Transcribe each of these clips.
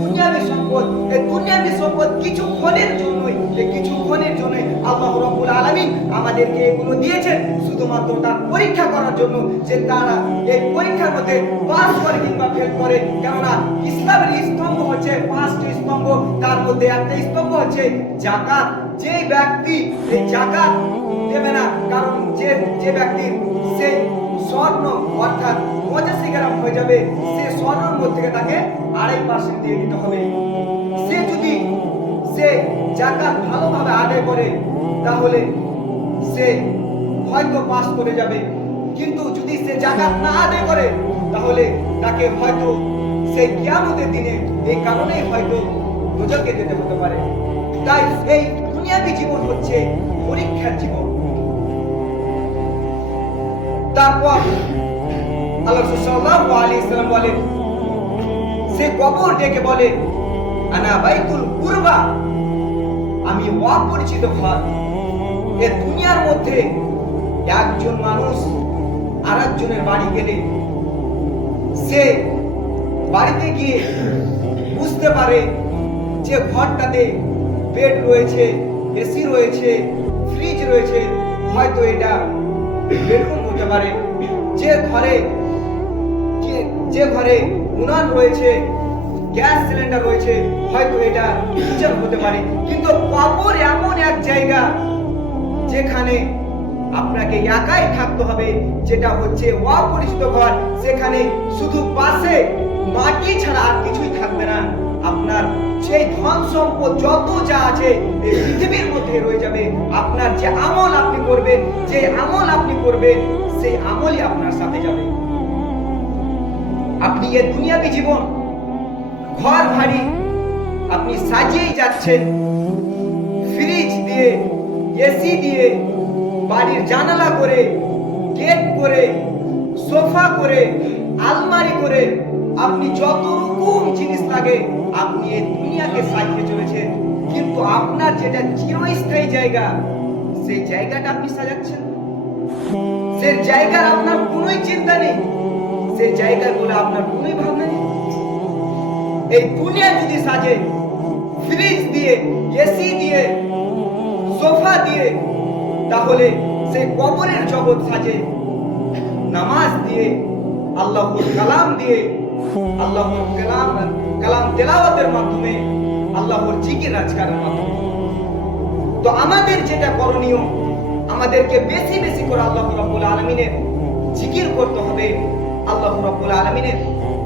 দুনিয়াবী সম্পদ কিছুক্ষণের জন্যই আল্লাহ রাব্বুল আলামিন আমাদেরকে এগুলো দিয়েছেন শুধুমাত্র তার পরীক্ষা করার জন্য, যে তারা এই পরীক্ষার মধ্যে পাস করে কিংবা ফেল করে। কেননা ইসলামের স্তম্ভ হচ্ছে 5টি স্তম্ভ, তার মধ্যে একটা স্তম্ভ হচ্ছে যাকাত। যে ব্যক্তি এই যাকাত দেবে না, কারণ যে ব্যক্তির সেই স্বর্ণ অর্থাৎ 85 গ্রাম হয়ে যাবে, সে স্বর্ণের মধ্যে থেকে তাকে 2.5% দিয়ে দিতে হবে। সে যদি যাকাত ভালোভাবে আদায় করে তাহলে সে হয়তো পাস করে যাবে, কিন্তু যদি সে যাকাত না আদায় করে তাহলে তাকে হয়তো সেই কিয়ামতের দিনে এই কারণেই হয়তো দোজখে যেতে হতে পারে। তাই এই দুনিয়াবী জীবন হচ্ছে পরীক্ষার জীবন। তারপর আল্লাহ সাল্লাল্লাহু আলাইহি ওয়াসাল্লাম বলেন, সে কবর ডেকে বলে, আনা বাইতুল কুরবা, আমি অপরিচিত ঘর। এই দুনিয়ার মধ্যে একজন মানুষ আরেকজনের বাড়ি গেলে সে বাড়িতে গিয়ে বুঝতে পারে যে ঘরটাতে বেড রয়েছে, এসি রয়েছে, ফ্রিজ রয়েছে, হয়তো এটা বেডরুম হতে পারে। যে ঘরে উনান রয়েছে, গ্যাস সিলিন্ডার রয়েছে, হয়তো এটা কিচেন হতে পারে। কিন্তু কবর এমন এক জায়গা যেখানে আপনাকে একাই থাকতে হবে, যেটা হচ্ছে অপরিচিত ঘর। সেখানে শুধু পাশে মাটি ছাড়া আর কিছুই থাকবে না। আপনার সেই ধন সম্পদ যত যা আছে এই পৃথিবীর মধ্যে রয়ে যাবে। আপনার যে আমল আপনি করবেন, সেই আমলই আপনার সাথে যাবে। আপনি এই দুনিয়াবী জীবন ঘর বাড়ি আপনি সাজিয়ে যাচ্ছেন, ফ্রিজ দিয়ে, এসি দিয়ে, বাড়ির জানালা করে, গেট করে, সোফা করে, আলমারি করে, আপনি যত রকম জিনিস লাগে আপনি এই দুনিয়াকে সাজিয়ে চলেছেন। কিন্তু আপনার যেটা চিরস্থায়ী জায়গা, সেই জায়গাটা আপনি সাজাচ্ছেন। সেই জায়গার আপনার কোনোই চিন্তা নেই, সেই জায়গার বলে আপনার কোনোই ভাবনা নেই। এই দুনিয়া যদি সাজে ফ্রিজ দিয়ে, এসি দিয়ে, সোফা দিয়ে, তাহলে সেই কবরের জগৎ সাজে নামাজ দিয়ে, আল্লাহর কালাম দিয়ে, আল্লাহর কালাম তেলাওয়াতের মাধ্যমে, আল্লাহর জিকির আজকারের মাধ্যমে। তো আমাদের যেটা করণীয়, আমাদেরকে বেশি বেশি করে আল্লাহ রাব্বুল আলামিনের জিকির করতে হবে। আল্লাহ রাব্বুল আলামিনের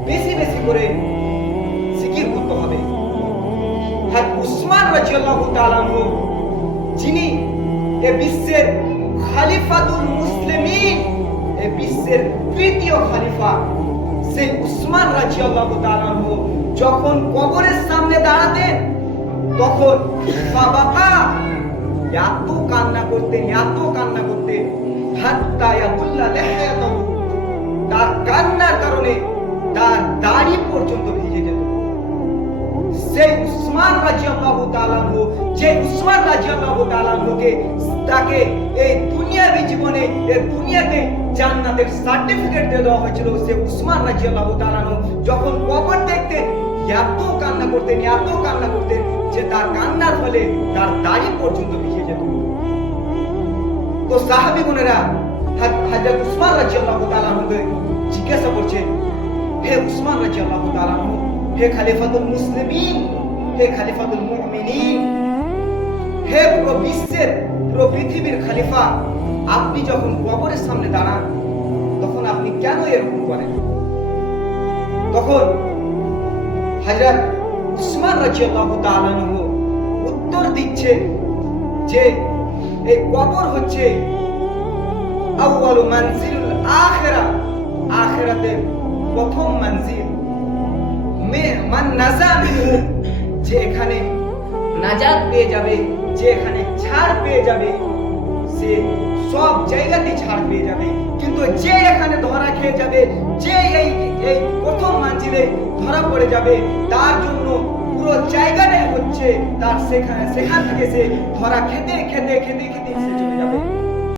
বেশি বেশি করে জিকির করতে হবে। হযরত উসমান রাদিয়াল্লাহু তাআলা আনহু, যিনি এই বিশ্বের খলিফাতুল মুসলিমিন, এই বিশ্বের তৃতীয় খলিফা, সেই উসমান রাদিয়াল্লাহু তাআলা আনহু যখন কবরের সামনে দাঁড়াতেন তখন বাবাকা এত কান্না করতেন হাত্তা ইয়াবুল্লা লিহয়াতাহু, তার কান্নার কারণে তার দাড়ি পর্যন্ত ভিজে যেত। সেই উসমান রাদিয়াল্লাহু তাআলা আনহু, যে উসমান রাদিয়াল্লাহু তাআলা আনহুকে তাকে এই দুনিয়াবী জীবনে, এই দুনিয়াতে জান্নাতের সার্টিফিকেট দিয়ে দেওয়া হয়েছিল, সেই উসমান রাদিয়াল্লাহু তাআলা আনহু যখন কবর দেখতেন এত কান্না করতেন যে তার কান্নার ফলে তার দাড়ি পর্যন্ত ভিজে যেত। তো সাহাবীগণেরা হযরত উসমান রাদিয়াল্লাহু তাআলা আনহুকে জিজ্ঞাসা করছেন, হে উসমান রাদিয়াল্লাহু তাআলা আনহু, হে খলিফাতুল মুসলিমিন, হে খলিফাতুল মুমিনিন, হে পুরো বিশ্বের, পুরো পৃথিবীর খলিফা, আপনি যখন কবরের সামনে দাঁড়ান তখন আপনি কেন এরকম করেন? তখন হযরত উসমান রাদিয়াল্লাহু তাআলা আনহু উত্তর দিচ্ছে যে এই কবর হচ্ছে আউয়ালু মানজিলুল আখিরাহ, আখিরাতের প্রথম মঞ্জিল। মান নাজা মিনহু, যে এখানে নাজাত পেয়ে যাবে, যে এখানে ছাড় পেয়ে যাবে, সে সব জায়গাতে ছাড় পেয়ে যাবে। কিন্তু যে এখানে ধরা খেয়ে যাবে, যে এই প্রথম মঞ্জিলে ধরা পড়ে যাবে, তার জন্য পুরো জায়গাটাই হচ্ছে তার সেখান থেকে সে ধরা খেতে সে চলে যাবে।